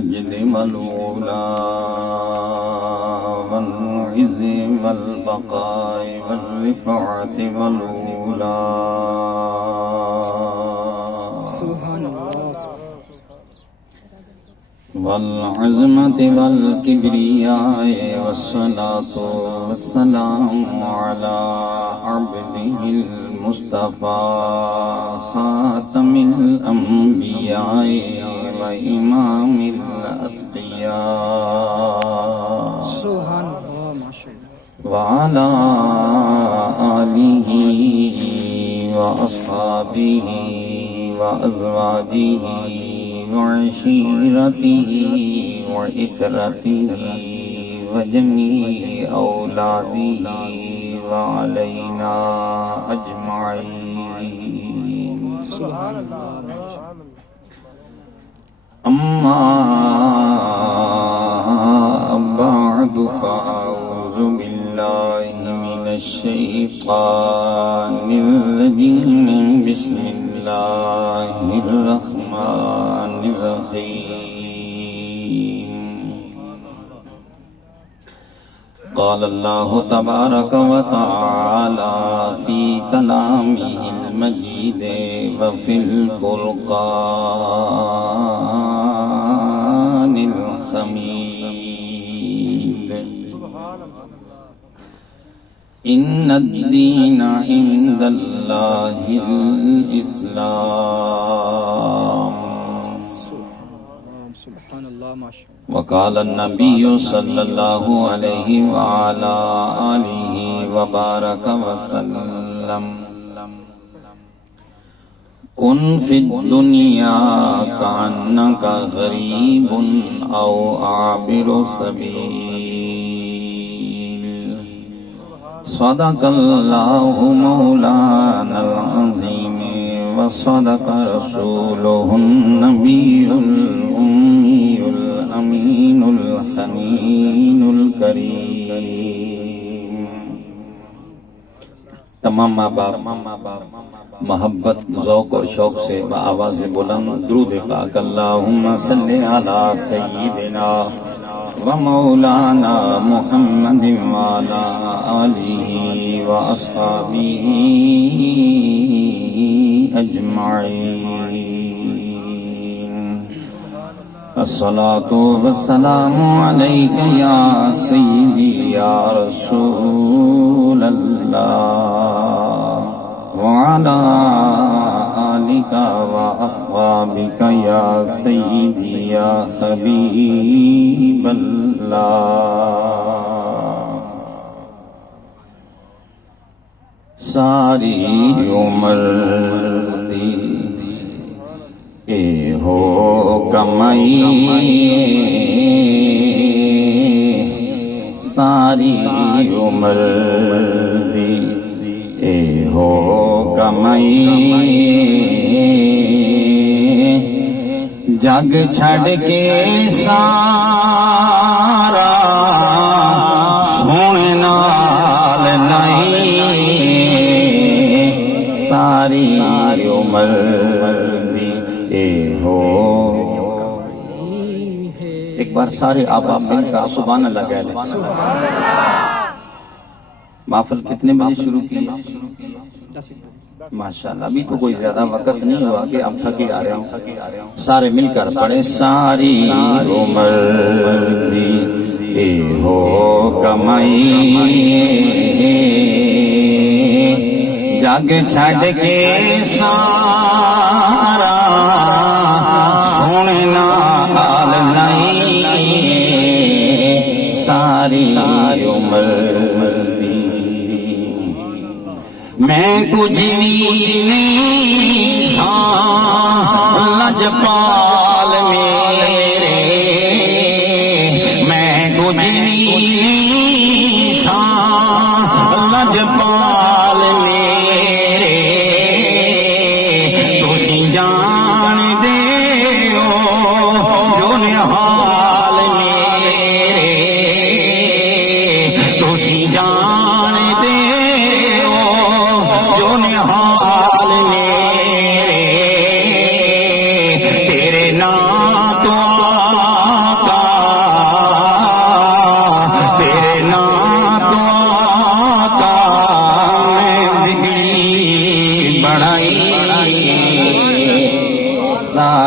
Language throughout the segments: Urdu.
المجد والعلا والعز والبقاء والرفعة والعلا سبحان اللہ والعظمة والكبرياء والصلاة والسلام على عبده المصطفى خاتم الأنبياء وإمام الأتقياء سبحان اللہ ماشاء اللہ وعلى آله وأصحابه وأزواجه وعشيرته وإترته وجميع أولاده وعلينا أجمعين سبحان اللہ أما بعد فأعوذ بالله من الشيطان الرجيم بسم الله الرحمن الرحيم قال الله تبارك وتعالى في كلامه المجيد وفي الفرقان الحميد إن الدين عند الله الإسلام سبحان اللہ ماشاء اللہ وقال النبي صلى الله عليه وعلى آله وبارك وسلم كن في الدنيا كأنك غريب أو عابر سبيل صدق الله مولانا العظيم وصدق رسوله النبي الأمي الأمين الحنين الكريم تمام ماں باپ محبت ذوق اور شوق سے بآواز بلند درود پاک اللہم صلی علی سیدنا ومولانا محمد وعلى آلہ وأصحابہ أجمعين الصلاة والسلام عليك يا سيدي يا رسول الله وعلى آلك وأصحابك يا سيدي يا حبيب الله ساری عمر دی اے ہو کمائی ساری عمر دی اے ہو کمائی جگ چھڑ کے سارا سونے نال نہیں ساری عمر دی اے ہو ایک بار سارے آبا مل کر سبحان اللہ کہہ لیں محفل کتنے بجے شروع کی ماشاءاللہ ابھی تو کوئی زیادہ وقت نہیں ہوا کہ اب تھکے آ رہے ہوں سارے مل کر پڑھے ساری عمر دی اے ہو کمائی جگ چھڑ کے سارا سونے نال نہیں ساری عمر دی میں کچھ نہیں لجپال میرے میں کچھ نہیں لجپال میرے تسی جان دے جو نحال میرے تسی جان دے جو نحال میرے تیرے نام تو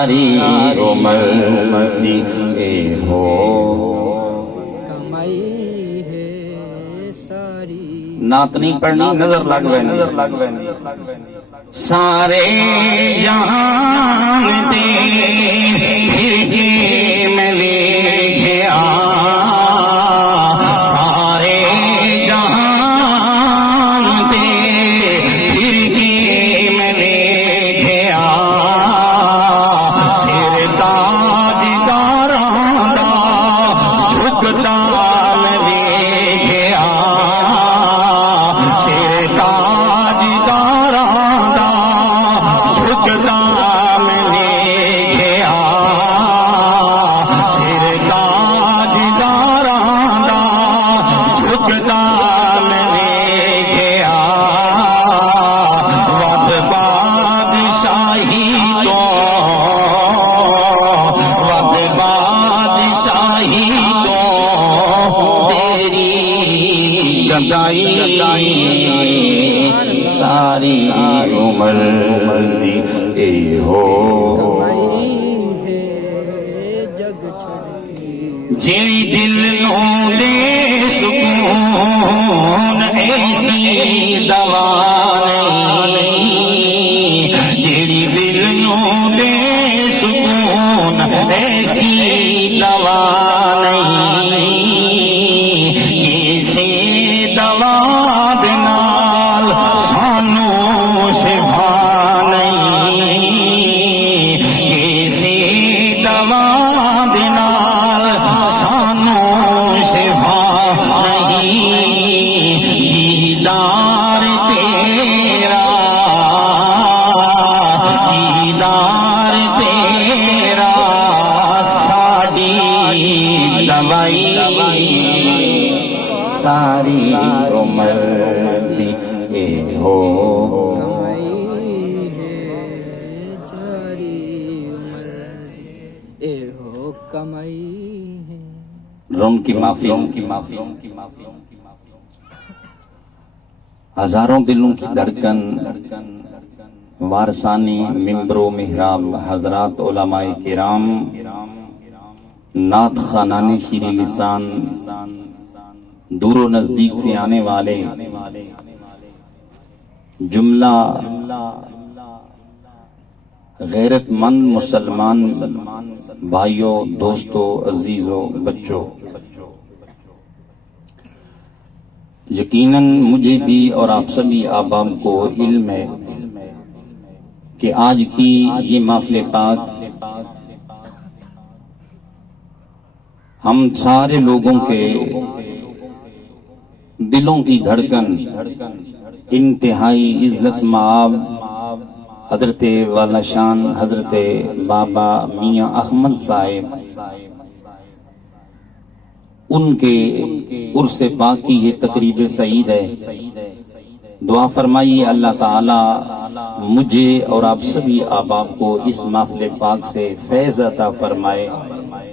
ساری عمر دی اے ہو کمائی ہے ساری نعت نہیں پڑھنی نظر لگ وینی سارے جہان دے پھر کے میں لے گیا سارے جہان دے پھر کے میں لے گیا سر تاج داراں دا جھکتا میں لے گیا سر تاج داراں دا جھکتا میں لے گیا سر تاج داراں دا جھکتا میں لے گیا وقت بادشاہی تو وقت بادشاہی تو تیری گدائی ساری عمر دی اے ہو کمائی ہے جگ چھڑ کے جیڑی دل نو دے سکون ایسی دوا نہیں جیڑی دل نو دے سکون ایسی دوا نہیں کسی دوا دے نال سانو شفا نہیں کسی دوا دے نال سانو شفا نہیں دیدار تیرا دیدار تیرا ساڈی دوائی ساری عمر دی اے ہو کمائی ہے ساری عمر اے ہو کمائی ہے روم کی معافی ہزاروں دلوں کی دھڑکن وارثانی ممبر و محراب حضرات علماء کرام نعت خوانان شیریں لسان دور و نزدیک سے آنے والے جملہ غیرت مند مسلمان بھائیوں دوستوں عزیزوں بچوں یقیناً مجھے بھی اور آپ سبھی آباب کو علم ہے کہ آج کی یہ محفل پاک ہم سارے لوگوں کے دلوں کی دھڑکن انتہائی عزت مآب حضرت والا شان حضرت بابا میاں احمد صاحب ان کے عرس پاک کی یہ تقریب سعید ہے دعا فرمائیے اللہ تعالی مجھے اور آپ سبھی آباب کو اس محفل پاک سے فیض عطا فرمائے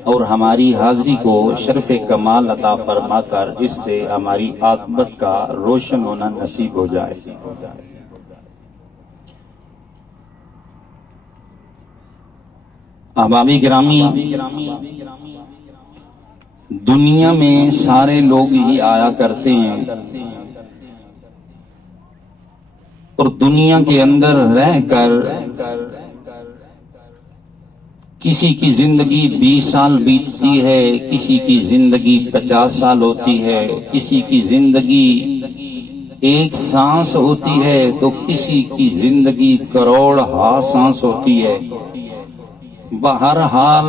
اور ہماری حاضری کو شرف کمال عطا فرما کر اس سے ہماری عاقبت کا روشن ہونا نصیب ہو جائے احبابی گرامی دنیا میں سارے لوگ ہی آیا کرتے ہیں اور دنیا کے اندر رہ کر کسی کی زندگی 20 سال بیتتی ہے کسی کی زندگی 50 سال ہوتی ہے کسی کی زندگی ایک سانس ہوتی ہے تو کسی کی زندگی کروڑ ہا سانس ہوتی ہے بہرحال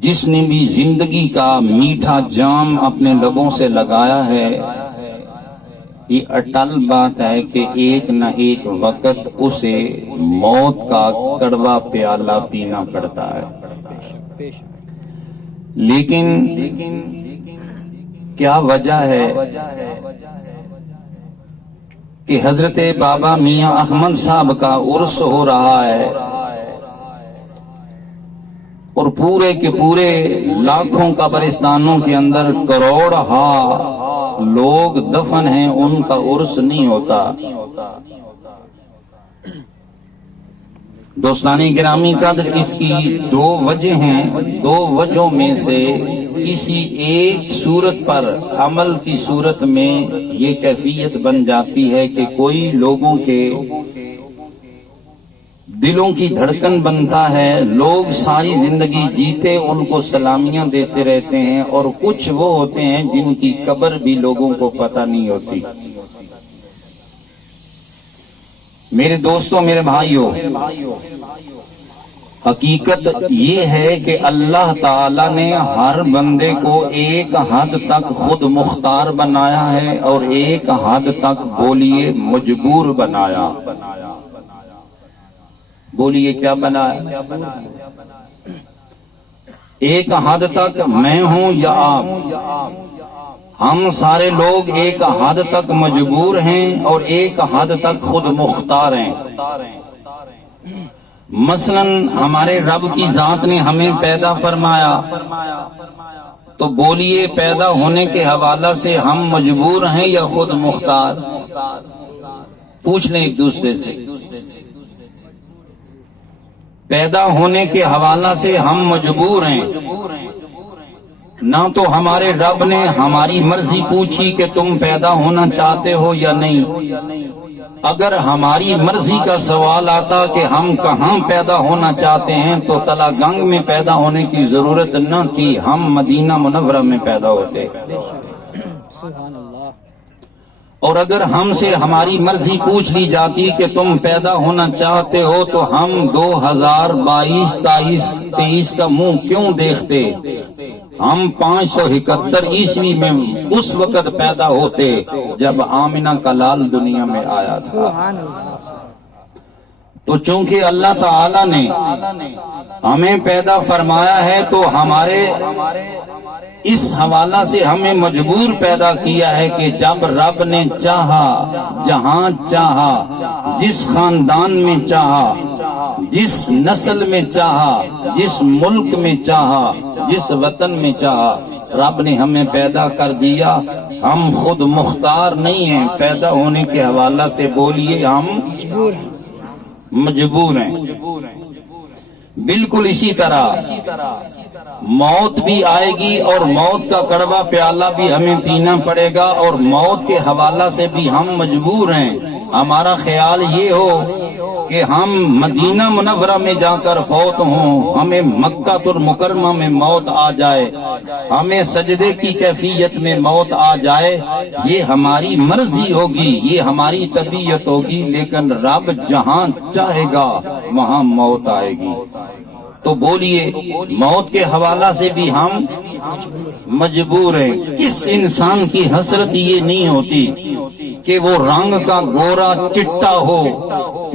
جس نے بھی زندگی کا میٹھا جام اپنے لبوں سے لگایا ہے یہ اٹل بات ہے کہ ایک نہ ایک وقت اسے موت کا کڑوا پیالہ پینا پڑتا ہے لیکن کیا وجہ ہے کہ حضرت بابا میاں احمد صاحب کا عرس ہو رہا ہے اور پورے کے پورے لاکھوں قبرستانوں کے اندر کروڑ ہا لوگ دفن ہیں ان کا عرس نہیں ہوتا دوستانی گرامی قدر، اس کی دو وجہ ہیں، دو وجہوں میں سے کسی ایک صورت پر عمل کی صورت میں یہ کیفیت بن جاتی ہے کہ کوئی لوگوں کے دلوں کی دھڑکن بنتا ہے، لوگ ساری زندگی جیتے ان کو سلامیاں دیتے رہتے ہیں، اور کچھ وہ ہوتے ہیں جن کی قبر بھی لوگوں کو پتہ نہیں ہوتی۔ میرے دوستوں، میرے بھائیوں، حقیقت یہ ہے کہ اللہ تعالی نے ہر بندے کو ایک حد تک خود مختار بنایا ہے اور ایک حد تک بولیے مجبور بنایا۔ بولیے کیا بنایا؟ ایک حد تک میں ہوں یا آپ، ہم سارے لوگ ایک حد تک مجبور ہیں اور ایک حد تک خود مختار ہیں۔ مثلا ہمارے رب کی ذات نے ہمیں پیدا فرمایا، تو بولیے پیدا ہونے کے حوالہ سے ہم مجبور ہیں یا خود مختار؟ پوچھ لیں ایک دوسرے سے۔ پیدا ہونے کے حوالہ سے ہم مجبور ہیں، نہ تو ہمارے رب نے ہماری مرضی پوچھی کہ تم پیدا ہونا چاہتے ہو یا نہیں۔ اگر ہماری مرضی کا سوال آتا کہ ہم کہاں پیدا ہونا چاہتے ہیں تو تلا گنگ میں پیدا ہونے کی ضرورت نہ تھی، ہم مدینہ منورہ میں پیدا ہوتے۔ سبحان اللہ۔ اور اگر ہم سے ہماری مرضی پوچھ لی جاتی کہ تم پیدا ہونا چاہتے ہو تو ہم 2022 23 کا منہ کیوں دیکھتے؟ ہم 571 عیسوی میں اس وقت پیدا ہوتے جب آمنہ کا لال دنیا میں آیا تھا۔ سبحان اللہ۔ تو چونکہ اللہ تعالی نے ہمیں پیدا فرمایا ہے تو ہمارے اس حوالہ سے ہمیں مجبور پیدا کیا ہے کہ جب رب نے چاہا، جہاں چاہا، جس خاندان میں چاہا، جس نسل میں چاہا، جس ملک میں چاہا، جس وطن میں چاہا، رب نے ہمیں پیدا کر دیا۔ ہم خود مختار نہیں ہیں، پیدا ہونے کے حوالہ سے بولیے ہم مجبور ہیں۔ بالکل اسی طرح موت بھی آئے گی اور موت کا کڑوا پیالہ بھی ہمیں پینا پڑے گا، اور موت کے حوالہ سے بھی ہم مجبور ہیں۔ ہمارا خیال یہ ہو کہ ہم مدینہ منورہ میں جا کر فوت ہوں، ہمیں مکہ المکرمہ میں موت آ جائے، ہمیں سجدے کی کیفیت میں موت آ جائے، یہ ہماری مرضی ہوگی، یہ ہماری طبیعت ہوگی، لیکن رب جہاں چاہے گا وہاں موت آئے گی۔ تو بولیے موت کے حوالہ سے بھی ہم مجبور ہیں۔ کس انسان کی حسرت یہ نہیں ہوتی کہ وہ رنگ کا گورا چٹا ہو،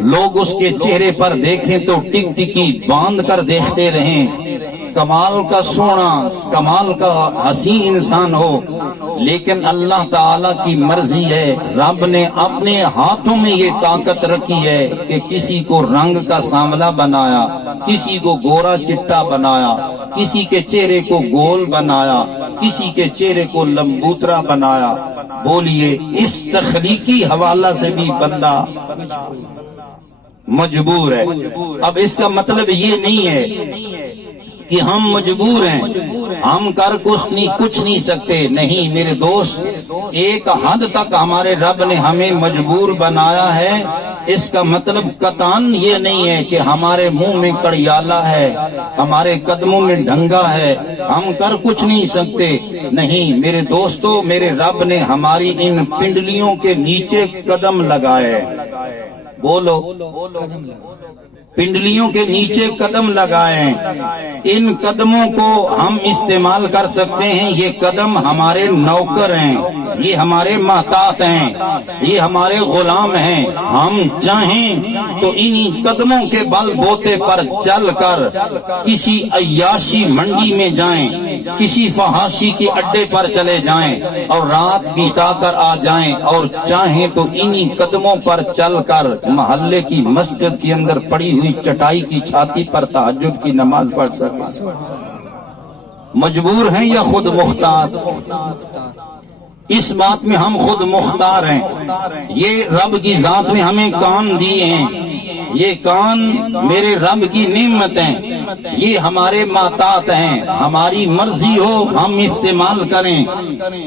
لوگ اس کے چہرے پر دیکھیں تو ٹک ٹکی باندھ کر دیکھتے رہیں، کمال کا سونا، کمال کا حسین انسان ہو، لیکن اللہ تعالی کی مرضی ہے، رب نے اپنے ہاتھوں میں یہ طاقت رکھی ہے کہ کسی کو رنگ کا سانولا بنایا، کسی کو گورا چٹا بنایا، کسی کے چہرے کو گول بنایا، کسی کے چہرے کو لمبوترا بنایا۔ بولیے اس تخلیقی حوالہ سے بھی بندہ مجبور ہے۔ اب اس کا مطلب یہ نہیں ہے کہ ہم مجبور ہیں، ہم کر کچھ نہیں سکتے، نہیں میرے دوست، ایک حد تک ہمارے رب نے ہمیں مجبور بنایا ہے۔ اس کا مطلب قطعاً یہ نہیں ہے کہ ہمارے منہ میں کڑیالہ ہے، ہمارے قدموں میں ڈھنگا ہے، ہم کر کچھ نہیں سکتے، نہیں میرے دوستو، میرے رب نے ہماری ان پنڈلیوں کے نیچے قدم لگائے۔ بولو، پنڈلیوں کے نیچے قدم لگائیں، ان قدموں کو ہم استعمال کر سکتے ہیں۔ یہ قدم ہمارے نوکر ہیں، یہ ہمارے محتاط ہیں، یہ ہمارے غلام ہیں۔ ہم چاہیں تو ان قدموں کے بل بوتے پر چل کر کسی عیاشی منڈی میں جائیں، کسی فحاشی کے اڈے پر چلے جائیں اور رات بیتا کر آ جائیں، اور چاہیں تو انہی قدموں پر چل کر محلے کی مسجد کے اندر پڑی ہوئی چٹائی کی چھاتی پر تہجد کی نماز پڑھ سکیں۔ مجبور ہیں یا خود مختار؟ اس بات میں ہم خود مختار ہیں۔ یہ رب کی ذات نے ہمیں کان دیے ہیں، یہ کان میرے رب کی نعمت ہیں، یہ ہمارے ماتات ہیں، ہماری مرضی ہو ہم استعمال کریں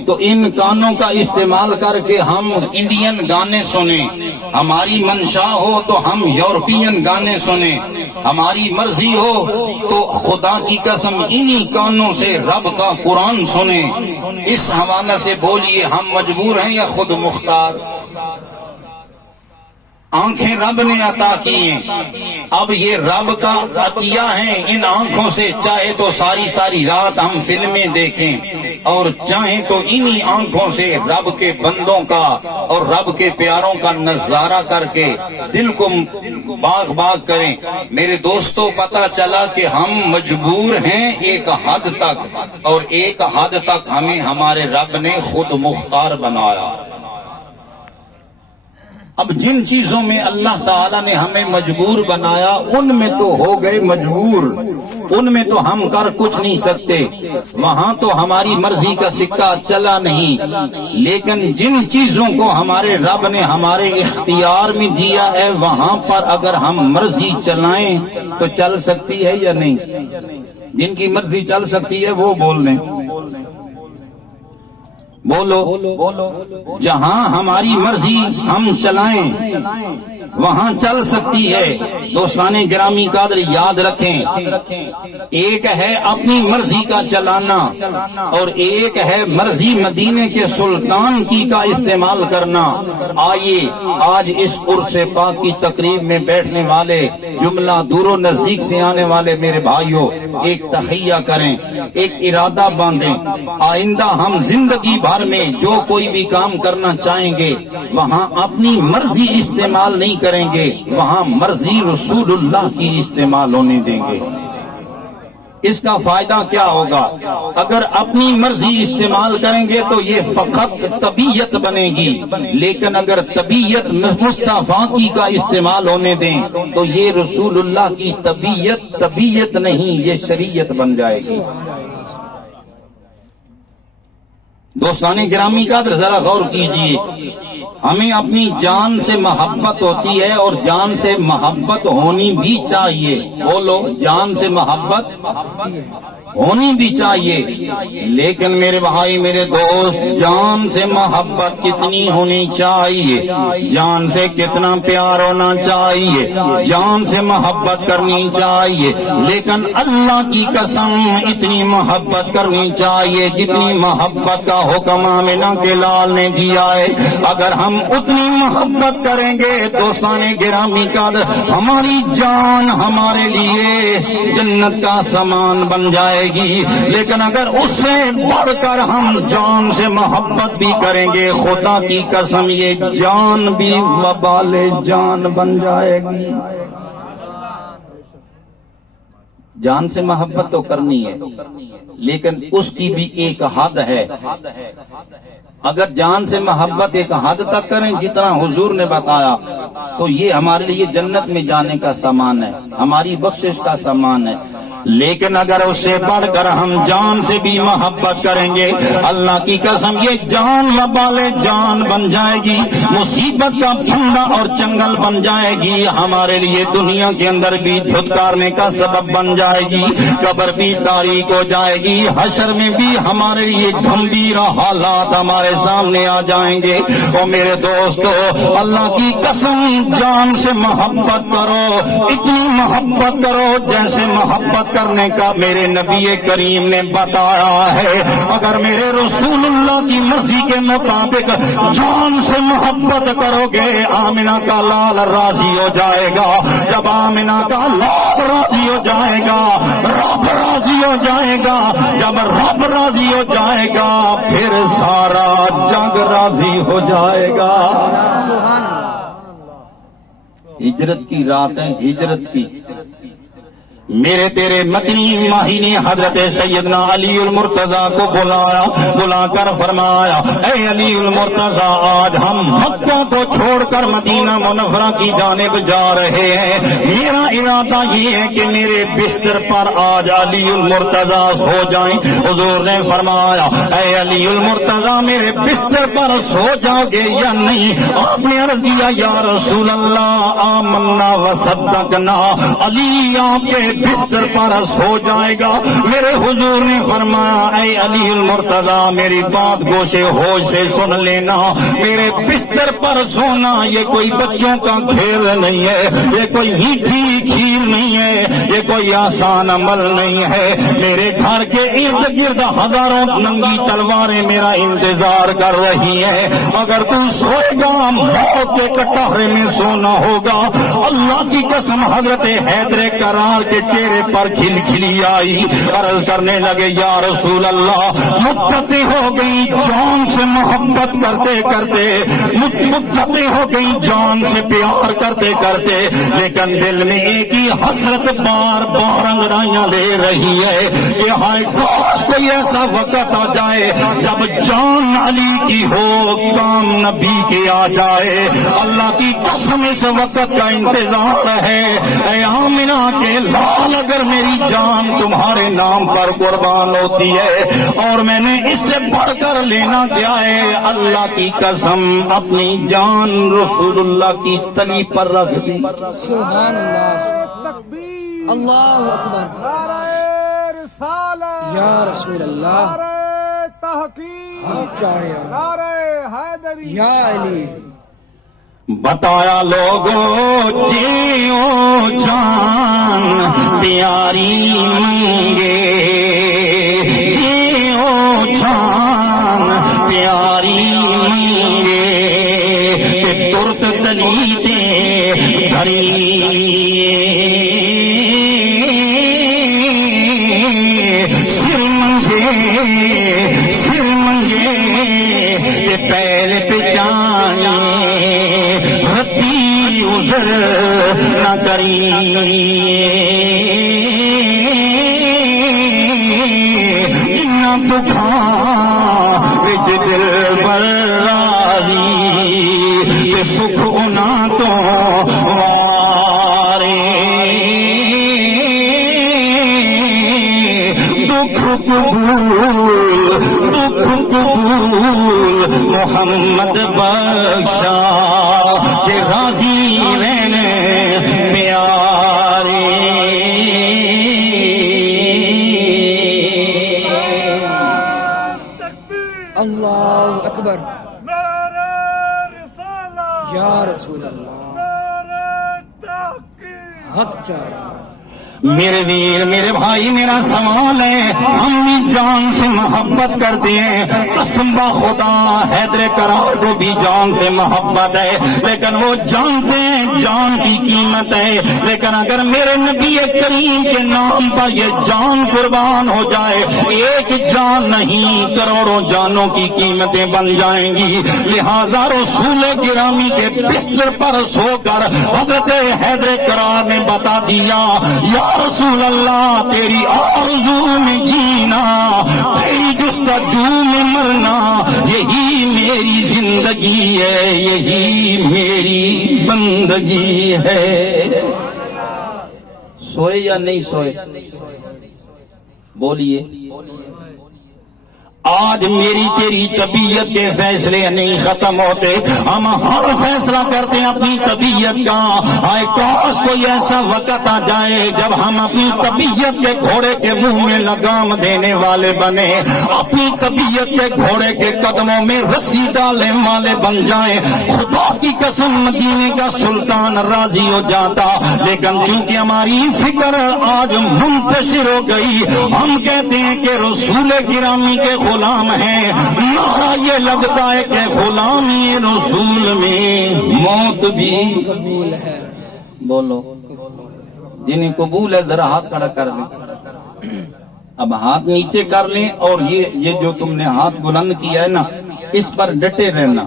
تو ان کانوں کا استعمال کر کے ہم انڈین گانے سنیں، ہماری منشا ہو تو ہم یورپین گانے سنیں، ہماری مرضی ہو تو خدا کی قسم انہی کانوں سے رب کا قرآن سنیں۔ اس حوالے سے بولیے ہم مجبور ہیں یا خود مختار؟ آنکھیں رب نے عطا کی ہیں، اب یہ رب کا عطیہ ہیں، ان آنکھوں سے چاہے تو ساری ساری رات ہم فلمیں دیکھیں اور چاہیں تو انہی آنکھوں سے رب کے بندوں کا اور رب کے پیاروں کا نظارہ کر کے دل کو باغ باغ کریں۔ میرے دوستو پتہ چلا کہ ہم مجبور ہیں ایک حد تک، اور ایک حد تک ہمیں ہمارے رب نے خود مختار بنایا۔ اب جن چیزوں میں اللہ تعالیٰ نے ہمیں مجبور بنایا ان میں تو ہو گئے مجبور، ان میں تو ہم کر کچھ نہیں سکتے، وہاں تو ہماری مرضی کا سکہ چلا نہیں، لیکن جن چیزوں کو ہمارے رب نے ہمارے اختیار میں دیا ہے وہاں پر اگر ہم مرضی چلائیں تو چل سکتی ہے یا نہیں؟ جن کی مرضی چل سکتی ہے وہ بول دیں، بولو۔ جہاں ہماری مرضی ہم چلائیں وہاں چل سکتی ہے۔ دوستان گرامی قادر یاد رکھیں، ایک ہے اپنی مرضی کا چلانا اور ایک ہے مرضی مدینے کے سلطان کی کا استعمال کرنا۔ آئیے آج اس عرس پاک کی تقریب میں بیٹھنے والے جملہ دور و نزدیک سے آنے والے میرے بھائیوں ایک تحیہ کریں، ایک ارادہ باندھیں، آئندہ ہم زندگی بھر میں جو کوئی بھی کام کرنا چاہیں گے وہاں اپنی مرضی استعمال نہیں کریں گے، وہاں مرضی رسول اللہ کی استعمال ہونے دیں گے۔ اس کا فائدہ کیا ہوگا؟ اگر اپنی مرضی استعمال کریں گے تو یہ فقط طبیعت بنے گی، لیکن اگر طبیعت مصطفیٰ کی کا استعمال ہونے دیں تو یہ رسول اللہ کی طبیعت نہیں، یہ شریعت بن جائے گی۔ دوستان گرامی کا ذرا غور کیجئے، ہمیں اپنی جان سے محبت ہوتی ہے اور جان سے محبت ہونی بھی چاہیے۔ بولو، جان سے محبت ہونی بھی چاہیے، لیکن میرے بھائی میرے دوست جان سے محبت کتنی ہونی چاہیے، جان سے کتنا پیار ہونا چاہیے، جان سے محبت کرنی چاہیے، لیکن اللہ کی قسم اتنی محبت کرنی چاہیے جتنی محبت کا حکم آمنہ کے لال نے دیا ہے۔ اگر ہم اتنی محبت کریں گے دوستان گرامی قادر ہماری جان ہمارے لیے جنت کا سامان بن جائے گی، لیکن اگر اس سے بڑھ کر ہم جان سے محبت بھی کریں گے خدا کی قسم یہ جان بھی وبال جان بن جائے گی۔ جان سے محبت تو کرنی ہے لیکن اس کی بھی ایک حد ہے۔ اگر جان سے محبت ایک حد تک کریں جتنا حضور نے بتایا تو یہ ہمارے لیے جنت میں جانے کا سامان ہے، ہماری بخشش کا سامان ہے، لیکن اگر اس سے بڑھ کر ہم جان سے بھی محبت کریں گے اللہ کی قسم یہ جان وبال جان بن جائے گی، مصیبت کا پھندا اور چنگل بن جائے گی، ہمارے لیے دنیا کے اندر بھی دھتکارنے کا سبب بن جائے گی، قبر بھی تاریک ہو جائے گی، حشر میں بھی ہمارے لیے گھمبیر حالات ہمارے سامنے آ جائیں گے۔ اور میرے دوستو اللہ کی قسم جان سے محبت کرو، اتنی محبت کرو جیسے محبت کرنے کا میرے نبی کریم نے بتایا ہے۔ اگر میرے رسول اللہ کی مرضی کے مطابق جان سے محبت کرو گے آمنہ کا لال راضی ہو جائے گا، جب آمنہ کا لال راضی ہو جائے گا رب راضی ہو جائے گا، جب رب راضی ہو جائے گا پھر سارا جگ راضی ہو جائے گا۔ ہجرت کی رات ہے، ہجرت کی میرے تیرے مدنی ماہی نے حضرت سیدنا علی المرتضیٰ کو بلا کر فرمایا اے علی المرتضیٰ آج ہم مکہ کو چھوڑ کر مدینہ منورہ کی جانب جا رہے ہیں، میرا ارادہ یہ ہے کہ میرے بستر پر آج علی المرتضیٰ سو جائیں۔ حضور نے فرمایا اے علی المرتضیٰ میرے بستر پر سو جاؤ گے یا نہیں؟ آپ نے عرض کیا یا رسول اللہ آمنا وصدقنا، علی آپ کے بستر پر سو جائے گا۔ میرے حضور نے فرمایا اے علی المرتضیٰ میری بات گوشے ہوش سے سن لینا، میرے بستر پر سونا یہ کوئی بچوں کا کھیل نہیں ہے، یہ کوئی میٹھی کھیر نہیں ہے، یہ کوئی آسان عمل نہیں ہے۔ میرے گھر کے ارد گرد ہزاروں ننگی تلواریں میرا انتظار کر رہی ہیں، اگر تو سوئے گا موت کے کٹہرے میں سونا ہوگا۔ اللہ کی قسم حضرت حیدر کرار کے چہرے پر کھلکھلی آئی، عرض کرنے لگے یا رسول اللہ مدتیں ہو گئی جان سے محبت کرتے کرتے، مدتیں ہو گئی جان سے پیار کرتے کرتے، لیکن دل میں ایک ہی حسرت بار بار انگڑائیاں لے رہی ہے کہ ہائے کاش کوئی ایسا وقت آ جائے جب جان علی کی ہو کام نبی کے آ جائے۔ اللہ کی قسم اس وقت کا انتظار ہے اے آمنہ کے لال، اگر میری جان تمہارے نام پر قربان ہوتی ہے اور میں نے اس سے بڑھ کر لینا کیا ہے، اللہ کی قسم اپنی جان رسول اللہ کی تلی پر رکھ دی۔ سبحان اللہ، اللہ اکبر، نعرہ رسالت، یا رسول اللہ، نعرہ تحقیق، حق چاہیا، نعرہ حیدری، یا علی۔ بتایا لوگوں جیو جان پیاری منگے، جیو جان پیاری منگے، کہ ترت تلی دے گھڑی سر منگے کہ پہلے پہچانے رتی عذر نہ کری، نہ دکھا وچ دل بر راضی، یہ سکھ انا تو وارے، دکھ قبول محمد بخشا کہ راضی رہنے پیارے۔ اللہ اکبر، نعرہ رسالت، یا رسول اللہ، نعرہ تحقیق۔ حق چاہیا۔ میرے ویر میرے بھائی میرا سوال ہے، ہم بھی جان سے محبت کرتے ہیں، قسم خدا حیدر کرار کو بھی جان سے محبت ہے، لیکن وہ جانتے ہیں جان کی قیمت ہے، لیکن اگر میرے نبی کریم کے نام پر یہ جان قربان ہو جائے، ایک جان نہیں کروڑوں جانوں کی قیمتیں بن جائیں گی۔ لہذا رسول گرامی کے بستر پر سو کر حضرت حیدر کرار نے بتا دیا یا رسول اللہ تیری آرزو میں جینا، تیری جستجو میں مرنا، یہی میری زندگی ہے، یہی میری بندگی ہے۔ سوئے یا نہیں سوئے؟ بولیے۔ آج میری تیری طبیعت کے فیصلے نہیں ختم ہوتے، ہم ہر فیصلہ کرتے ہیں اپنی طبیعت کا۔ آئے کاش کوئی ایسا وقت آ جائے جب ہم اپنی طبیعت کے گھوڑے کے منہ میں لگام دینے والے بنے، اپنی طبیعت کے گھوڑے کے قدموں میں رسی ڈالنے والے بن جائیں۔ خدا کی قسم مدینے کا سلطان راضی ہو جاتا، لیکن چونکہ ہماری فکر آج منتشر ہو گئی، ہم کہتے ہیں کہ رسول گرامی کے غلام ہیں، نعرہ یہ لگتا ہے کہ غلامی رسول میں موت بھی قبول ہے۔ بولو جنہیں قبول ہے ذرا ہاتھ کھڑا کر دیں۔ اب ہاتھ نیچے کر لیں، اور یہ جو تم نے ہاتھ بلند کیا ہے نا، اس پر ڈٹے رہنا.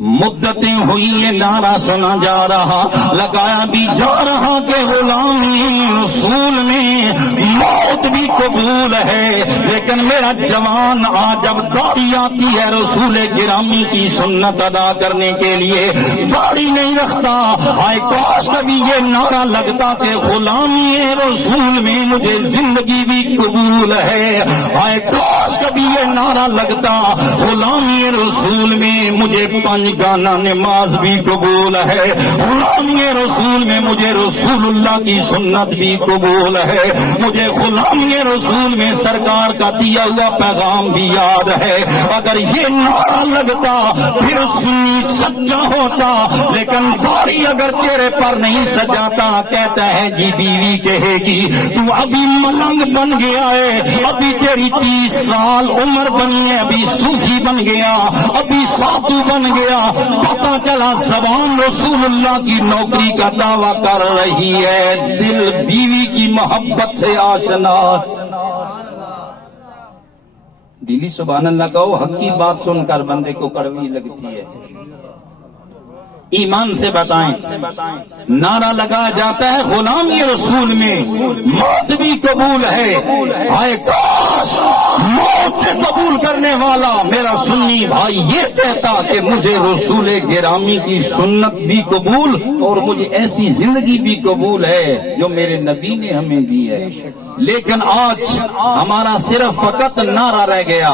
مدتیں ہوئی یہ نعرہ سنا جا رہا، لگایا بھی جا رہا کہ غلامی رسول میں موت بھی قبول ہے. لیکن میرا جوان آج جب داڑھی آتی ہے رسول گرامی کی سنت ادا کرنے کے لیے داڑھی نہیں رکھتا. ہائے کاش کبھی یہ نعرہ لگتا کہ غلامی رسول میں مجھے زندگی بھی قبول ہے. ہائے کاش کبھی یہ نعرہ لگتا غلامی رسول میں مجھے گانا نماز بھی قبول ہے. غلامی رسول میں مجھے رسول اللہ کی سنت بھی قبول ہے. مجھے غلامی رسول میں سرکار کا دیا ہوا پیغام بھی یاد ہے. اگر یہ نعرہ لگتا پھر سنی سچا ہوتا. لیکن داڑھی اگر چہرے پر نہیں سجاتا کہتا ہے جی بیوی کہے گی تو ابھی ملنگ بن گیا ہے، ابھی تیری 30 سال عمر بنی ہے، ابھی صوفی بن گیا، ابھی ساتو بن گیا. پتا چلا زبان رسول اللہ کی نوکری کا دعویٰ کر رہی ہے، دل بیوی کی محبت سے آشنا. دلی سبحان اللہ کہو، حق کی بات سن کر بندے کو کڑوی لگتی ہے. ایمان سے بتائیں، نعرہ لگایا جاتا ہے غلامی رسول میں موت بھی قبول ہے. ہائے کاش موت کے قبول کرنے والا میرا سنی بھائی یہ کہتا کہ مجھے رسول گرامی کی سنت بھی قبول اور مجھے ایسی زندگی بھی قبول ہے جو میرے نبی نے ہمیں دی ہے. لیکن آج ہمارا صرف فقط نعرہ رہ گیا.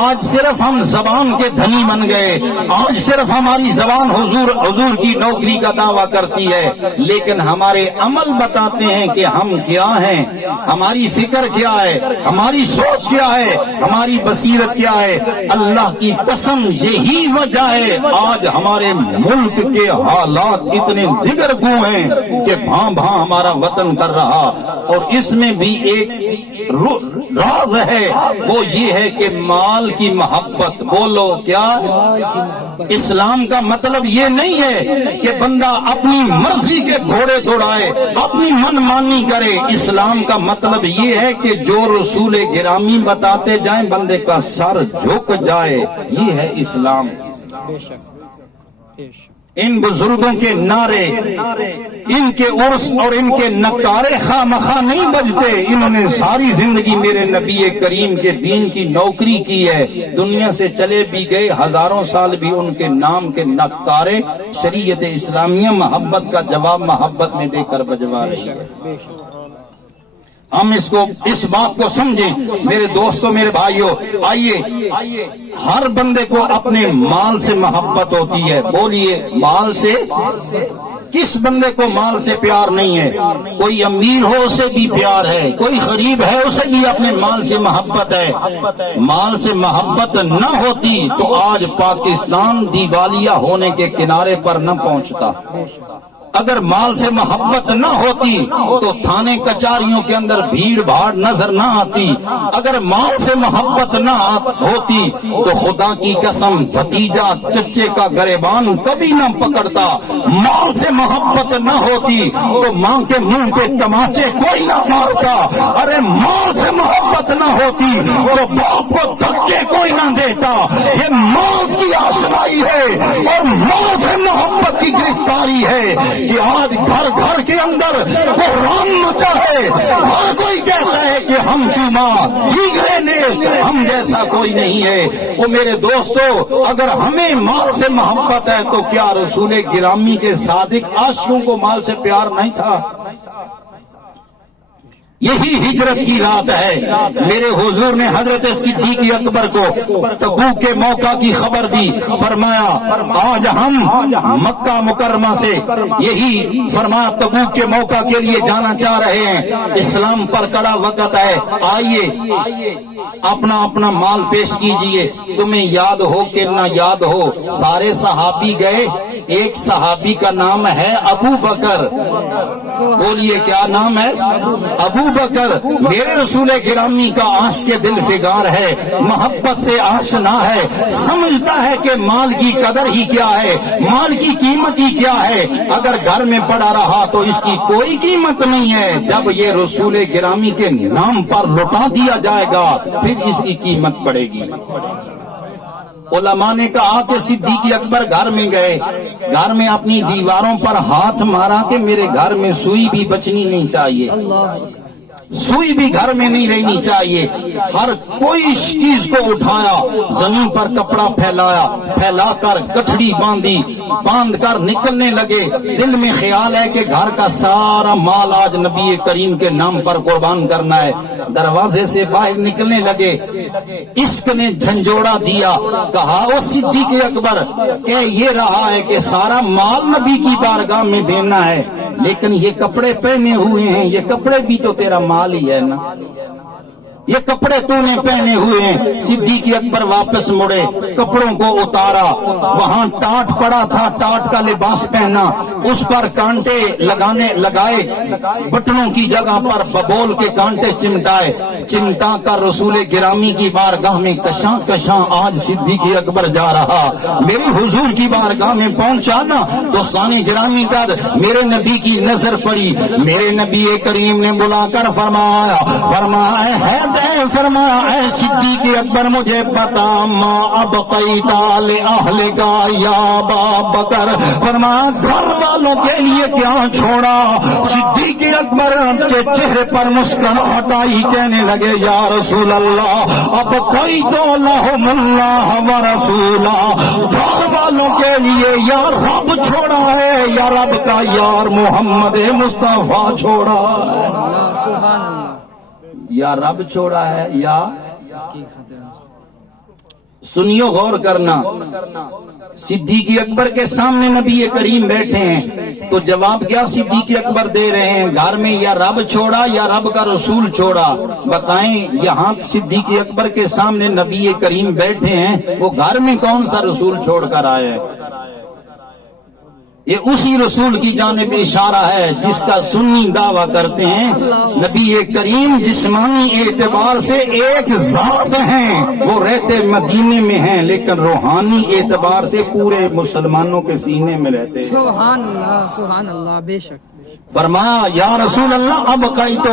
آج صرف ہم زبان کے دھنی بن گئے. آج صرف ہماری زبان حضور کی نوکری کا دعویٰ کرتی ہے، لیکن ہمارے عمل بتاتے ہیں کہ ہم کیا ہیں، ہماری فکر کیا ہے، ہماری سوچ کیا ہے، ہماری بصیرت کیا ہے. اللہ کی قسم یہی وجہ ہے آج ہمارے ملک کے حالات اتنے دیگر گو ہیں کہ بھاں بھاں ہمارا وطن کر رہا. اور اس میں بھی ایک راز ہے، وہ یہ ہے کہ مال کی محبت. بولو کیا؟ اسلام کا مطلب یہ نہیں ہے کہ بندہ اپنی مرضی کے گھوڑے دوڑائے، اپنی من مانی کرے. اسلام کا مطلب یہ ہے کہ جو رسول گرامی بتاتے جائیں بندے کا سر جھک جائے. یہ ہے اسلام. ان بزرگوں کے نعرے، ان کے عرس اور ان کے نکارے خواہ مخواہ نہیں بجتے. انہوں نے ساری زندگی میرے نبی کریم کے دین کی نوکری کی ہے. دنیا سے چلے بھی گئے، ہزاروں سال بھی ان کے نام کے نکارے شریعت اسلامیہ محبت کا جواب محبت میں دے کر بجوا رہی ہے. ہم اس بات کو سمجھیں میرے دوستوں، میرے بھائیوں. آئیے، ہر بندے کو اپنے مال سے محبت ہوتی ہے. بولیے مال سے؟ کس بندے کو مال سے پیار نہیں ہے؟ کوئی امیر ہو اسے بھی پیار ہے، کوئی غریب ہے اسے بھی اپنے مال سے محبت ہے. مال سے محبت نہ ہوتی تو آج پاکستان دیوالیہ ہونے کے کنارے پر نہ پہنچتا. اگر مال سے محبت نہ ہوتی تو تھانے کچہریوں کے اندر بھیڑ بھاڑ نظر نہ آتی. اگر مال سے محبت نہ ہوتی تو خدا کی قسم بھتیجا چچے کا گریبان کبھی نہ پکڑتا. مال سے محبت نہ ہوتی تو ماں کے منہ پہ تماچے کوئی نہ مارتا. ارے مال سے محبت نہ ہوتی تو باپ کو دھکے کوئی نہ دیتا. یہ مال کی آشنائی ہے اور مال سے محبت کی گرفتاری ہے کہ آج گھر گھر کے اندر بحران مچا ہے. ہر کوئی کہتا ہے کہ ہم چوما ہم جیسا کوئی نہیں ہے. وہ میرے دوستو، اگر ہمیں مال سے محبت ہے تو کیا رسول گرامی کے صادق عاشقوں کو مال سے پیار نہیں تھا؟ یہی ہجرت کی رات ہے. میرے حضور نے حضرت صدیق اکبر کو تبوک کے موقع کی خبر دی. فرمایا آج ہم مکہ مکرمہ سے یہی فرمایا تبوک کے موقع کے لیے جانا چاہ رہے ہیں. اسلام پر کڑا وقت ہے. آئیے اپنا اپنا مال پیش کیجئے. تمہیں یاد ہو کہ نہ یاد ہو، سارے صحابی گئے. ایک صحابی کا نام ہے ابو بکر. بولیے کیا نام ہے؟ ابو بکر. میرے رسول گرامی کا عاشق دل فگار ہے، محبت سے آشنا ہے، سمجھتا ہے کہ مال کی قدر ہی کیا ہے، مال کی قیمت ہی کیا ہے. اگر گھر میں پڑا رہا تو اس کی کوئی قیمت نہیں ہے. جب یہ رسول گرامی کے نام پر لوٹا دیا جائے گا پھر اس کی قیمت پڑے گی. علماء نے کہا کہ صدیق اکبر گھر میں گئے، گھر میں اپنی دیواروں پر ہاتھ مارا کہ میرے گھر میں سوئی بھی بچنی نہیں چاہیے، سوئی بھی گھر میں نہیں رہنی چاہیے۔ ہر کوئی چیز کو اٹھایا، زمین پر کپڑا پھیلایا، پھیلا کر گٹھڑی باندھ کر نکلنے لگے۔ دل میں خیال ہے کہ گھر کا سارا مال آج نبی کریم کے نام پر قربان کرنا ہے۔ دروازے سے باہر نکلنے لگے، عشق نے جھنجھوڑا دیا، کہا او صدیق اکبر کہ یہ رہا ہے کہ سارا مال نبی کی بارگاہ میں دینا ہے، لیکن یہ کپڑے پہنے ہوئے ہیں، یہ کپڑے بھی تو تیرا مال ہی ہے نا، یہ کپڑے تو نے پہنے ہوئے ہیں۔ صدیق اکبر واپس مڑے، کپڑوں کو اتارا، وہاں ٹاٹ پڑا تھا، ٹاٹ کا لباس پہنا، اس پر کانٹے لگائے، بٹنوں کی جگہ پر ببول کے کانٹے چمٹا کر رسول گرامی کی بارگاہ میں کشاں آج صدیق اکبر جا رہا، میری حضور کی بارگاہ میں پہنچا نا تو ثانی گرامی کا میرے نبی کی نظر پڑی، میرے نبی کریم نے بلا کر فرمایا اے صدیق اکبر مجھے پتا ما ابقیت لأہلک یا ابا بکر، فرمایا گھر والوں کے لیے کیا چھوڑا۔ صدیق اکبر کے چہرے پر مسکراہٹ آئی، کہنے لگے یا رسول اللہ ابقیت لہم اللہ ورسولہ، گھر والوں کے لیے یا رب چھوڑا ہے یا رب کا یار محمد مصطفیٰ چھوڑا ہے، سبحان اللہ، یا رب چھوڑا ہے یا سنیو غور کرنا۔ صدیق اکبر کے سامنے نبی کریم بیٹھے ہیں تو جواب کیا صدیق اکبر دے رہے ہیں؟ گھر میں یا رب چھوڑا یا رب کا رسول چھوڑا؟ بتائیں، یہاں صدیق اکبر کے سامنے نبی کریم بیٹھے ہیں، وہ گھر میں کون سا رسول چھوڑ کر آئے ہیں؟ یہ اسی رسول کی جانب اشارہ ہے جس کا سنی دعویٰ کرتے ہیں نبی کریم جسمانی اعتبار سے ایک ذات ہیں، وہ رہتے مدینے میں ہیں لیکن روحانی اعتبار سے پورے مسلمانوں کے سینے میں رہتے ہیں۔ سبحان اللہ، بے شک۔ فرمایا یا رسول اللہ ابقیت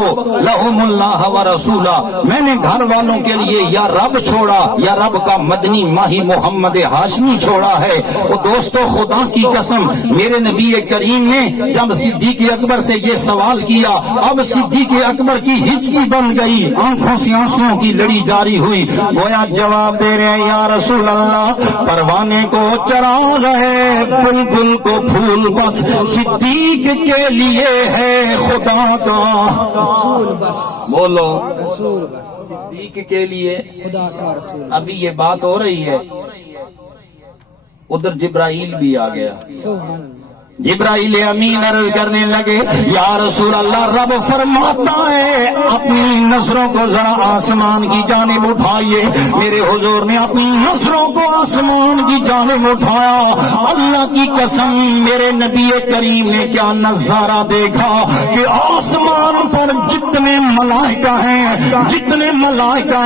لہم اللہ ورسولہ، میں نے گھر والوں کے لیے یا رب چھوڑا یا رب کا مدنی ماہی محمد ہاشمی چھوڑا ہے۔ وہ دوستو خدا کی قسم، میرے نبی کریم نے جب صدیق اکبر سے یہ سوال کیا، اب صدیق اکبر کی ہچکی بن گئی، آنکھوں سے آنسوؤں کی لڑی جاری ہوئی، گویا جواب دے رہے ہیں یا رسول اللہ پروانے کو چراغ ہے، بلبل کو پھول، بس صدیق کے لیے ہے خدا کا رسول، بس بولو رسول، بس صدیق کے لیے خدا کا رسول۔ ابھی یہ بات ہو رہی ہے، ادھر جبرائیل بھی آ گیا۔ سبحان اللہ، جبرائیل امین عرض کرنے لگے یا رسول اللہ رب فرماتا ہے اپنی نظروں کو ذرا آسمان کی جانب اٹھائیے۔ میرے حضور نے اپنی نظروں کو آسمان کی جانب اٹھایا، اللہ کی قسم میرے نبی کریم نے کیا نظارہ دیکھا کہ آسمان پر جتنے ملائکہ ہیں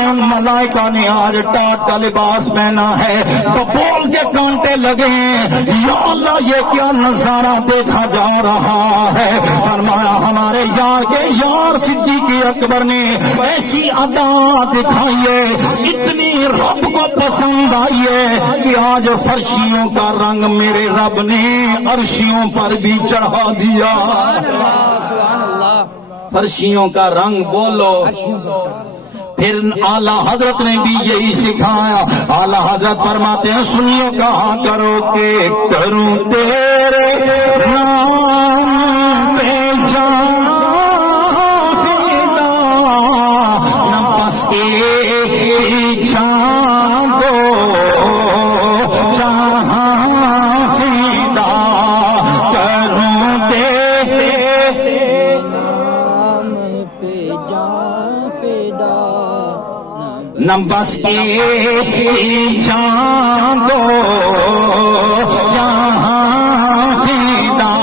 ان ملائکہ نے آج ٹاٹ کا لباس پہنا ہے، ببول کے کانٹے لگے ہیں، یا اللہ یہ کیا نظارہ دیکھا جا رہا ہے۔ فرمایا ہمارے یار کے یار صدیق اکبر نے ایسی ادا دکھائی ہے، اتنی رب کو پسند آئی ہے کہ آج فرشیوں کا رنگ میرے رب نے عرشیوں پر بھی چڑھا دیا۔ سبحان اللہ، فرشیوں کا رنگ بولو۔ پھر اعلیٰ حضرت نے بھی یہی سکھایا، اعلیٰ حضرت فرماتے ہیں سنیو کہا کرو کہ کروں تیرے نام پہ جان فدا، نہ بس ایک جان کو جہاں فدا کروں تیرے نام پہ جان فدا، نہ بس ایک جان دو جہاں فدا۔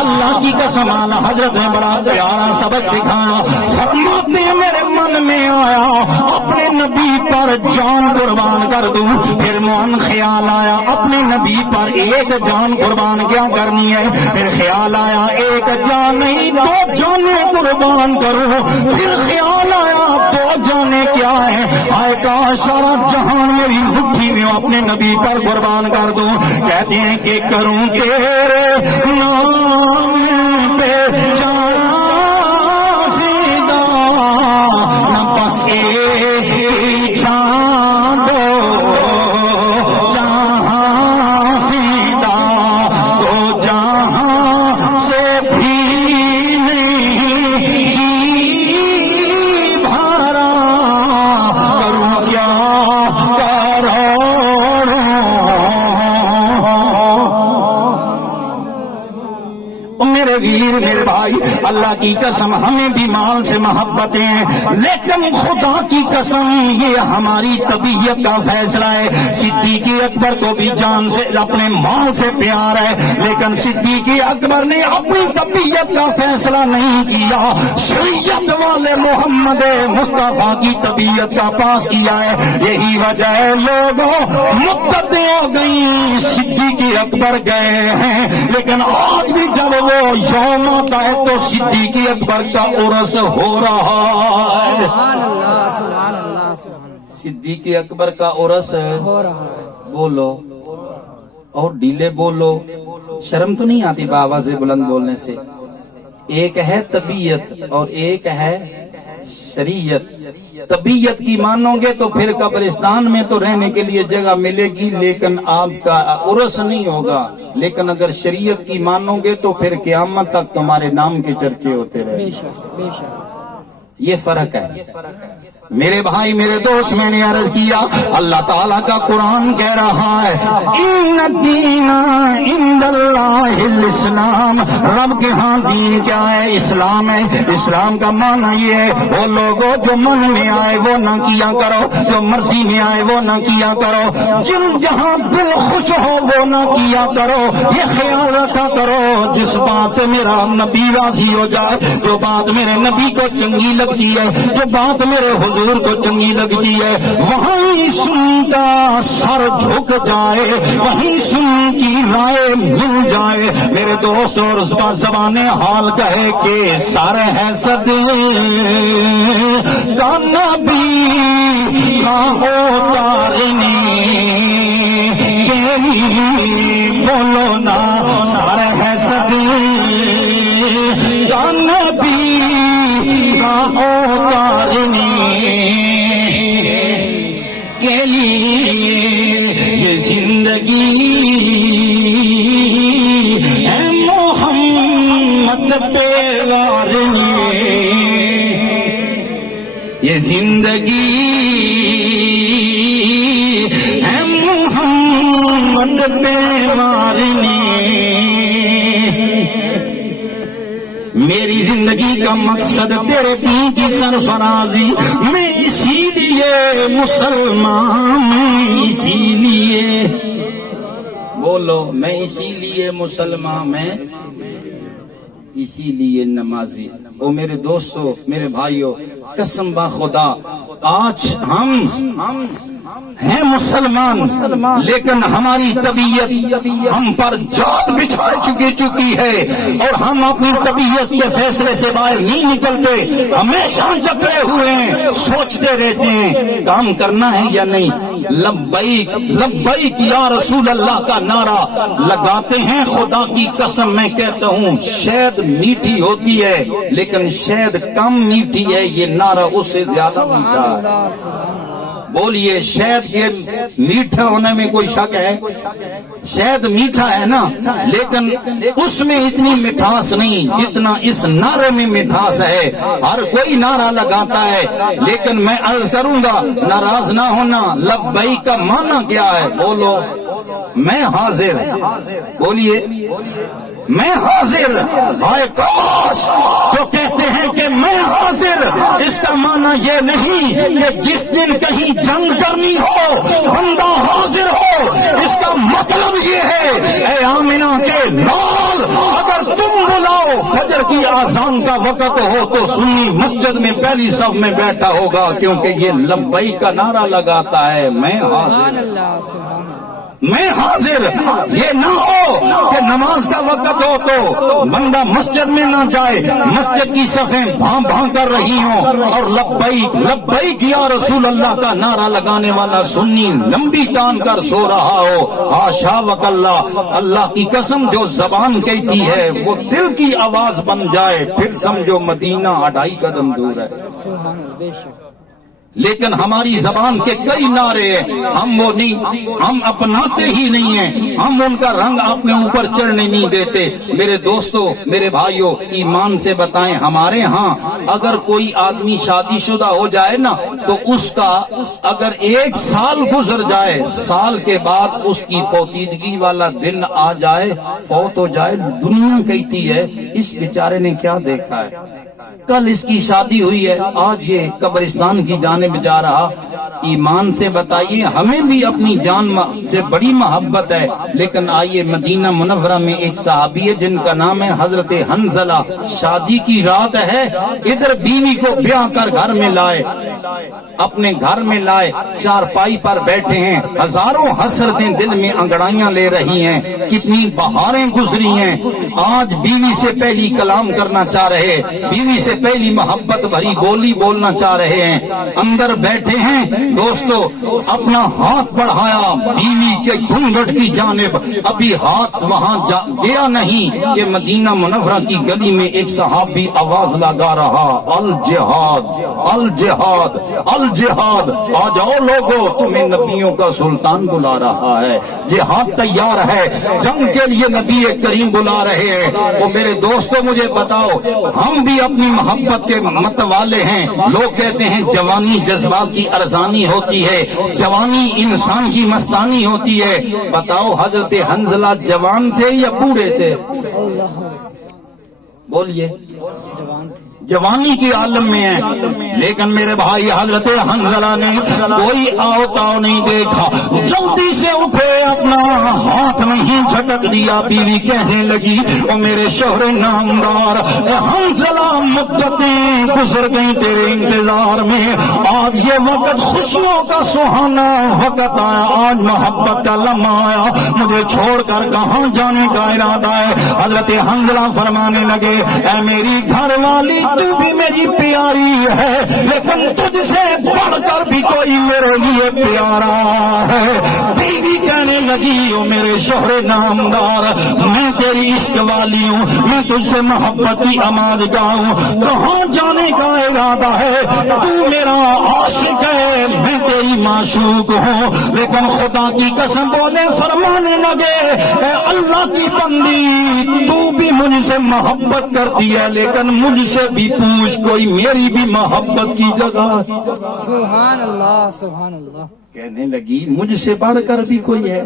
اللہ کی قسم اعلیٰ حضرت نے بڑا پیارا سبق سکھایا، فرماتے ہیں میرے من میں آیا اپنے نبی پر جان قربان کر دوں، پھر من خیال آیا اپنے نبی پر ایک جان قربان کیا کرنی ہے. پھر خیال آیا ایک جان نہیں 2 جانیں قربان کرو. پھر خیال آیا 2 جانیں کیا ہے, آئے کاش سارا جہان میری مٹھی میں اپنے نبی پر قربان کر دوں. کہتے ہیں کہ کروں تیرے نام پہ جان فدا, نہ بس ایک جان دو جہاں فدا, تو جہاں سے بھی نہیں جی بھرا, کروں کیا کروڑوں. میرے ویر میرے بھائی, اللہ کی قسم ہمیں بھی مال سے محبت ہے, لیکن خدا کی قسم یہ ہماری طبیعت کا فیصلہ ہے. صدیق اکبر کو بھی جان سے اپنے مال سے پیار ہے, لیکن صدیق اکبر نے اپنی طبیعت کا فیصلہ نہیں کیا, شریعت والے محمد مصطفیٰ کی طبیعت کا پاس کیا ہے. یہی وجہ ہے لوگوں مدتیں ہو گئی صدیق اکبر گئے ہیں, لیکن آج بھی جب وہ یوم آتا ہے تو صدیق اکبر کا عرس ہو رہا ہے. سبحان اللہ سبحان اللہ سبحان اللہ. صدیق اکبر کا عرس ہو رہا ہے. بولو اور ڈیلے بولو, شرم تو نہیں آتی بابا سے بلند بولنے سے. ایک ہے طبیعت اور ایک ہے شریعت. طبیعت کی مانو گے تو پھر قبرستان میں تو رہنے کے لیے جگہ ملے گی, لیکن آپ کا عرس نہیں ہوگا. لیکن اگر شریعت کی مانو گے تو پھر قیامت تک تمہارے نام کے چرچے ہوتے رہیں. بے شک بے شک. یہ فرق ہے. میرے بھائی میرے دوست, میں نے عرض کیا اللہ تعالیٰ کا قرآن کہہ رہا ہے ان الدین عند اللہ الاسلام, رب کے ہاں دین کیا ہے؟ اسلام ہے. اسلام کا معنی یہ ہے وہ لوگوں جو من میں آئے وہ نہ کیا کرو, جو مرضی میں آئے وہ نہ کیا کرو, جہاں دل خوش ہو وہ نہ کیا کرو. یہ خیال رکھا کرو جس بات سے میرا نبی راضی ہو جائے, جو بات میرے نبی کو چنگی لگتی ہے, جو بات میرے حضور کو چنگی لگتی ہے, وہیں سنی کا سر جھک جائے, وہیں سنی کی رائے مل جائے. میرے دوست اور اس کا زبان حال کہے کہ سر ہے صدے کا نبی کا اتارنے کے لیے بولو نا, سر ہے صدے کا نبی کا اتارنے کے لیے یہ زندگی ہے محمد پہ وارنے, یہ زندگی ہے محمد پہ وارنے. میری زندگی کا مقصد تیرے دین کی سرفرازی, میں اسی لیے مسلمان, میں اسی لیے بولو میں اسی لیے مسلمان, میں اسی لیے نمازی. او میرے دوستو میرے بھائیو, قسم با خدا آج ہم ہیں مسلمان, لیکن ہماری طبیعت ہم پر جال بچھا چکی ہے, اور ہم اپنی طبیعت کے فیصلے سے باہر نہیں نکلتے, ہمیشہ جکڑے ہوئے ہیں, سوچتے رہتے ہیں کام کرنا ہے یا نہیں. لبیک لبیک یا رسول اللہ کا نعرہ لگاتے ہیں, خدا کی قسم میں کہتا ہوں شہد میٹھی ہوتی ہے لیکن شہد کم میٹھی ہے, یہ نعرہ اس سے زیادہ میٹھا ہے. بولیے شہد کے میٹھا ہونے میں کوئی شک ہے؟ شہد میٹھا ہے نا, لیکن اس میں اتنی مٹھاس نہیں جتنا اس نعرے میں مٹھاس ہے. ہر کوئی نعرہ لگاتا ہے, لیکن میں عرض کروں گا ناراض نہ ہونا, لبیک کا معنی کیا ہے؟ بولو میں حاضر. بولیے میں حاضر. ہائے کاش جو کہتے ہیں کہ میں حاضر, اس کا معنی یہ نہیں کہ جس دن کہیں جنگ کرنی ہو بندہ حاضر ہو. اس کا مطلب یہ ہے اے آمنہ کے لال, اگر تم بلاؤ فجر کی اذان کا وقت ہو تو سنی مسجد میں پہلی صف میں بیٹھا ہوگا, کیونکہ یہ لبیک کا نعرہ لگاتا ہے میں حاضر. سبحان اللہ سبحان اللہ. میں حاضر، یہ نہ ہو کہ نماز کا وقت ہو تو بندہ مسجد میں نہ جائے، مسجد کی صفیں بھاں بھاں کر رہی ہوں اور لبیک لبیک یا رسول اللہ کا نعرہ لگانے والا سنی لمبی تان کر سو رہا ہو۔ حاشا وکلا، اللہ کی قسم جو زبان کہتی ہے وہ دل کی آواز بن جائے پھر سمجھو مدینہ 2.5 قدم دور ہے۔ سبحان اللہ، بے شک۔ لیکن ہماری زبان کے کئی نعرے ہیں، ہم وہ نہیں، ہم اپناتے ہی نہیں ہیں، ہم ان کا رنگ اپنے اوپر چڑھنے نہیں دیتے۔ میرے دوستو، میرے بھائیوں، ایمان سے بتائیں، ہمارے ہاں اگر کوئی آدمی شادی شدہ ہو جائے نا تو اس کا اگر 1 سال گزر جائے، سال کے بعد اس کی فوتیدگی والا دن آ جائے، فوت ہو جائے، دنیا کہتی ہے اس بیچارے نے کیا دیکھا ہے، کل اس کی شادی ہوئی ہے، آج یہ قبرستان کی جانب جا رہا۔ ایمان سے بتائیے، ہمیں بھی اپنی جان سے بڑی محبت ہے، لیکن آئیے مدینہ منورہ میں ایک صحابی ہے جن کا نام ہے حضرت حنزلہ، شادی کی رات ہے، ادھر بیوی کو بیاہ کر گھر میں لائے، اپنے گھر میں لائے، چارپائی پر بیٹھے ہیں، ہزاروں حسرتیں دل میں انگڑائیاں لے رہی ہیں، کتنی بہاریں گزری ہیں، آج بیوی سے پہلی کلام کرنا چاہ رہے، بیوی سے پہلی محبت بھری بولی بولنا چاہ رہے ہیں، اندر بیٹھے ہیں دوستو، اپنا ہاتھ بڑھایا بیوی کے گھونگھٹ کی جانب، ابھی ہاتھ وہاں گیا نہیں کہ مدینہ منورہ کی گلی میں ایک صحابی آواز لگا رہا، الجہاد الجہاد الجہاد، آ جاؤ لوگو، تمہیں نبیوں کا سلطان بلا رہا ہے، جہاد تیار ہے، جنگ کے لیے نبی کریم بلا رہے ہیں۔ وہ میرے دوستو مجھے بتاؤ، ہم بھی اپنی محبت کے متوالے ہیں، لوگ کہتے ہیں جوانی جذبات کی ارزانی ہوتی ہے، جوانی انسان کی مستانی ہوتی ہے، بتاؤ حضرت حنزلہ جوان تھے یا بوڑھے تھے؟ اللہ، بولیے، جوان تھے۔ جوانی کی عالم میں ہے، لیکن میرے بھائی حضرت حنزلہ نے کوئی آؤ نہیں دیکھا، جلدی سے اٹھے، اپنا ہاتھ نہیں جھٹک دیا، بیوی کہنے لگی، او میرے شوہر نامدار حنزلہ، مدتیں گزر گئی تیرے انتظار میں، آج یہ وقت خوشیوں کا سہانا وقت آیا، آج محبت کا لمحہ آیا، مجھے چھوڑ کر کہاں جانے کا ارادہ ہے؟ حضرت حنزلہ فرمانے لگے، اے میری گھر والی، تو بھی میری پیاری ہے، لیکن تجھ سے بڑھ کر بھی کوئی میرے لیے پیارا ہے۔ بیوی کہنے لگی، او میرے شوہر نامدار، میں تیری عشق والی ہوں، میں تجھ سے محبت کی آواز گاؤں، کہاں جانے کا ارادہ ہے؟ تو میرا عاشق ہے، میں تیری معشوق ہوں، لیکن خدا کی قسم بولے فرمانے لگے، اے اللہ کی بندی، تو بھی مجھ سے محبت کرتی ہے، لیکن مجھ سے بھی پوچھ، کوئی میری بھی محبت کی جگہ؟ سبحان اللہ، سبحان اللہ۔ کہنے لگی، مجھ سے بڑھ کر بھی کوئی ہے؟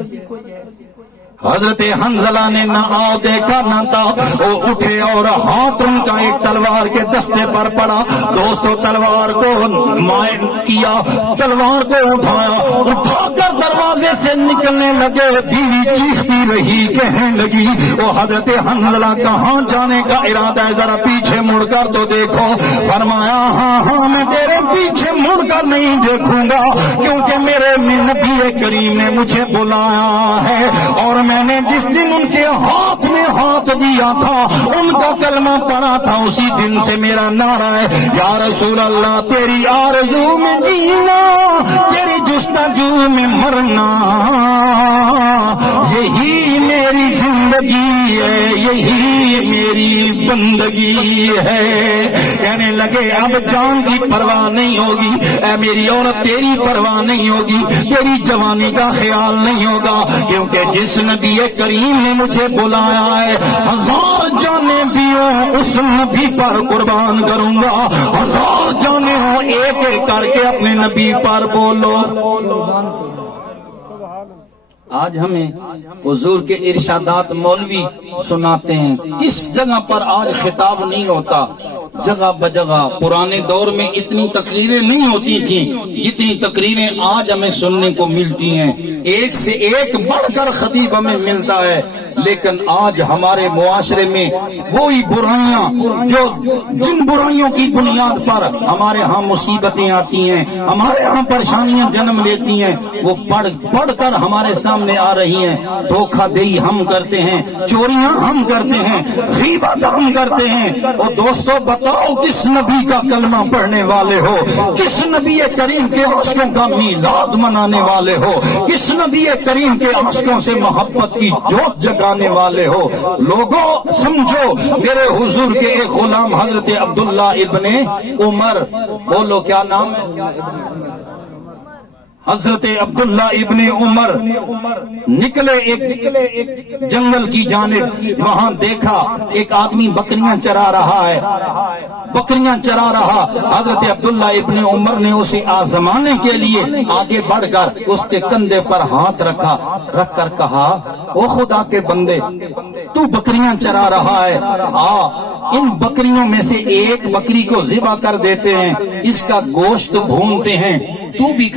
حضرت حنزلہ نے نہ آؤ دیکھا نہ تھا، وہ اٹھے اور ہاتھ ان کا ایک تلوار کے دستے پر پڑا، دوستو تلوار کو مائل کیا، تلوار کو اٹھا کر دروازے سے نکلنے لگے، بیوی چیختی رہی، کہنے لگی، وہ حضرت حنزلہ کہاں جانے کا ارادہ ہے؟ ذرا پیچھے مڑ کر تو دیکھو۔ فرمایا، ہاں میں تیرے پیچھے مڑ کر نہیں دیکھوں گا، کیونکہ میرے نبی کریم نے مجھے بلایا ہے، اور میں نے جس دن ان کے ہاتھ میں ہاتھ دیا تھا، ان کا کلمہ پڑھا تھا، اسی دن سے میرا نعرہ ہے، یا رسول اللہ، تیری آرزو میں جینا، تیری جستجو میں مرنا، یہی میری زندگی ہے، یہی میری بندگی ہے۔ کہنے لگے، اب جان کی پرواہ نہیں ہوگی، اے میری عورت، تیری پرواہ نہیں ہوگی، تیری جوانی کا خیال نہیں ہوگا، کیونکہ جس نبی کریم نے مجھے بلایا ہے، 1000 جانیں بھی ہوں اس نبی پر قربان کروں گا، 1000 جانیں ہوں، ایک ایک کر کے اپنے نبی پر بولو۔ قربان کرو۔ آج ہمیں حضور کے ارشادات مولوی سناتے ہیں، کس جگہ پر آج خطاب نہیں ہوتا، جگہ بجگہ۔ پرانے دور میں اتنی تقریریں نہیں ہوتی تھیں جتنی تقریریں آج ہمیں سننے کو ملتی ہیں، ایک سے ایک بڑھ کر خطیب ہمیں ملتا ہے، لیکن آج ہمارے معاشرے میں وہی برائیاں جو جن برائیوں کی بنیاد پر ہمارے ہاں مصیبتیں آتی ہیں، ہمارے ہاں پریشانیاں جنم لیتی ہیں، وہ پڑھ کر ہمارے سامنے آ رہی ہیں۔ دھوکہ دہی ہم کرتے ہیں، چوریاں ہم کرتے ہیں، غیبت ہم کرتے ہیں۔ اور دوستو بتاؤ کس نبی کا کلمہ پڑھنے والے ہو، کس نبی کریم کے عاشقوں کا میلاد منانے والے ہو، کس نبی کریم کے عاشقوں سے محبت کی جوت جگانے والے ہو؟ لوگوں سمجھو، میرے حضور کے ایک غلام حضرت عبداللہ ابن عمر، بولو کیا نام ہے؟ حضرت عبداللہ ابن عمر نکلے ایک جنگل کی جانب، وہاں دیکھا ایک آدمی بکریاں چرا رہا ہے، بکریاں چرا رہا۔ حضرت عبداللہ ابن عمر نے اسے آزمانے کے لیے آگے بڑھ کر اس کے کندھے پر ہاتھ رکھ کر کہا، او خدا کے بندے، تو بکریاں چرا رہا ہے، ان بکریوں میں سے ایک بکری کو ذبح کر دیتے ہیں، اس کا گوشت بھونتے ہیں، تو بھی